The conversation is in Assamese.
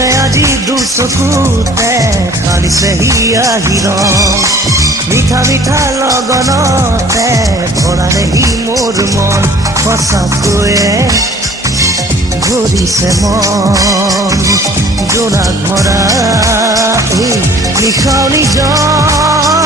কোনে আজি দুচকুতে সানিছেহি আহিৰং মিঠা মিঠা লগনতে ভৰালেহি মোৰ মন সঁচাকৈয়ে ভৰিছে মন জোনাক ভৰা এই নিশাও নিজৰ